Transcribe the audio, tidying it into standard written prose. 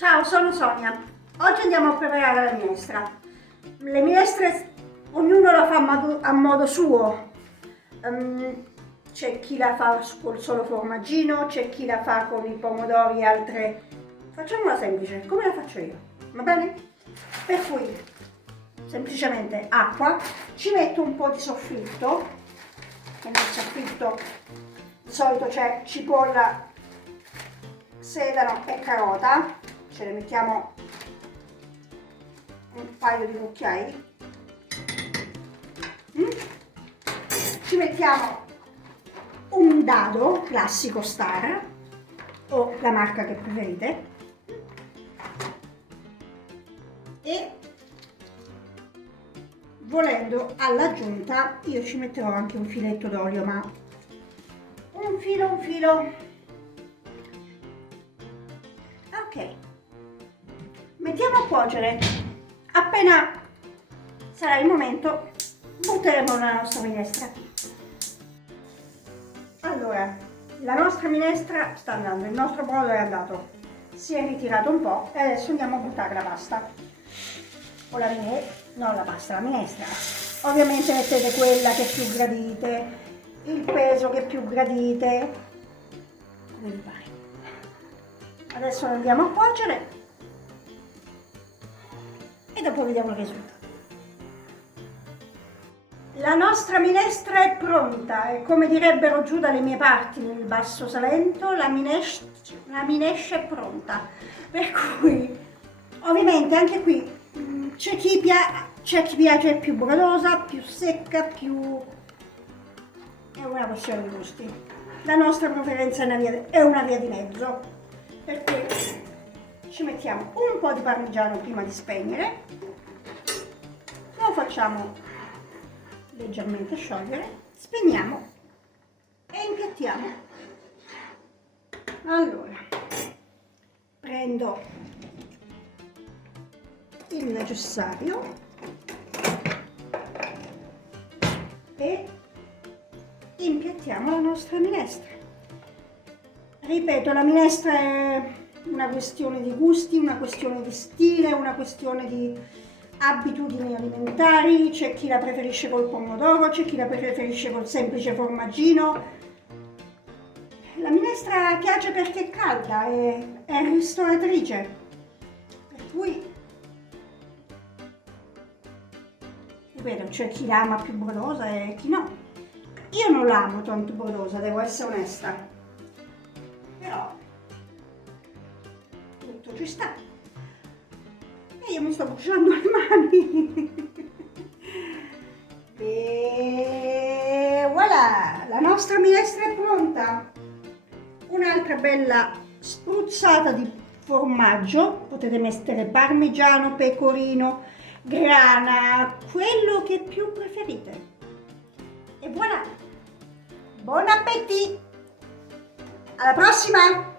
Ciao, sono Sonia. Oggi andiamo a preparare la minestra. Le minestre ognuno la fa a modo suo. C'è chi la fa col solo formaggino, c'è chi la fa con i pomodori e altre. Facciamola semplice, come la faccio io, va bene? Per cui semplicemente acqua, ci metto un po' di soffritto, e nel soffritto di solito c'è cipolla, sedano e carota. Ce ne mettiamo un paio di cucchiai. Ci mettiamo un dado classico Star o la marca che preferite e volendo all'aggiunta io ci metterò anche un filetto d'olio, ma un filo. Ok, mettiamo a cuocere. Appena sarà il momento butteremo la nostra minestra. Allora, la nostra minestra sta andando, il nostro brodo è andato, si è ritirato un po' e adesso andiamo a buttare la pasta o la minestra. Ovviamente mettete quella che più gradite, il peso che più gradite, come vi pare. Adesso lo andiamo a cuocere e dopo vediamo il risultato. La nostra minestra è pronta e come direbbero giù dalle mie parti nel Basso Salento, la minestra è pronta. Per cui ovviamente anche qui c'è chi piace più brodosa, più secca, è una questione di gusti. La nostra preferenza è una via di mezzo, per cui ci mettiamo un po' di parmigiano prima di spegnere, lo facciamo leggermente sciogliere, spegniamo e impiattiamo. Allora, prendo il necessario e impiattiamo la nostra minestra. Ripeto, la minestra è una questione di gusti, una questione di stile, una questione di abitudini alimentari. C'è chi la preferisce col pomodoro, c'è chi la preferisce col semplice formaggino. La minestra piace perché è calda, è ristoratrice, per cui ripeto, c'è chi la ama più brodosa e chi no. Io non la amo tanto brodosa, devo essere onesta, però tutto ci sta. E io mi sto bruciando le mani. E voilà, la nostra minestra è pronta. Un'altra bella spruzzata di formaggio, potete mettere parmigiano, pecorino, grana, quello che più preferite. E voilà, buon appetito! Alla prossima!